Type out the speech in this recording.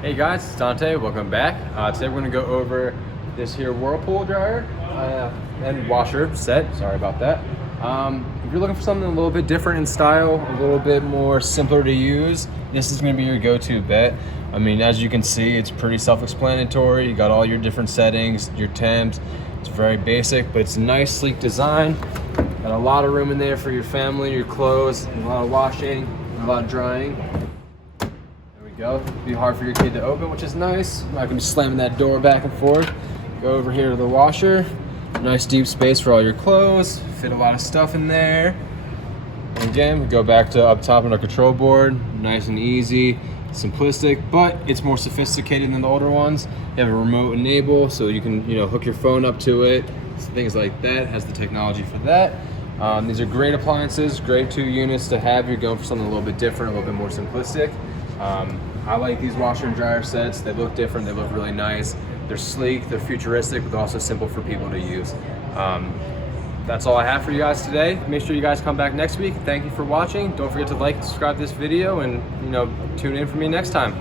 Hey guys, it's Dante. Welcome back. Today we're going to go over this here Whirlpool dryer and washer set. Sorry about that. If you're looking for something a little bit different in style, a little bit more simpler to use, this is going to be your go-to bet. I mean, as you can see, it's pretty self-explanatory. You got all your different settings, your temps. It's very basic, but it's a nice, sleek design. Got a lot of room in there for your family, your clothes, a lot of washing, a lot of drying. Go. It'd be hard for your kid to open, which is nice. I'm not gonna be slamming that door back and forth. Go over here to the washer. Nice deep space for all your clothes. Fit a lot of stuff in there. And again, we go back to up top on our control board. Nice and easy, simplistic, but it's more sophisticated than the older ones. You have a remote enable, so you can hook your phone up to it. Things like that. It has the technology for that. These are great appliances, great 2 units to have. You're going for something a little bit different, a little bit more simplistic. I like these washer and dryer sets. They look different, they look really nice. They're sleek, they're futuristic, but they're also simple for people to use. That's all I have for you guys today. Make sure you guys come back next week. Thank you for watching. Don't forget to like and subscribe to this video and tune in for me next time.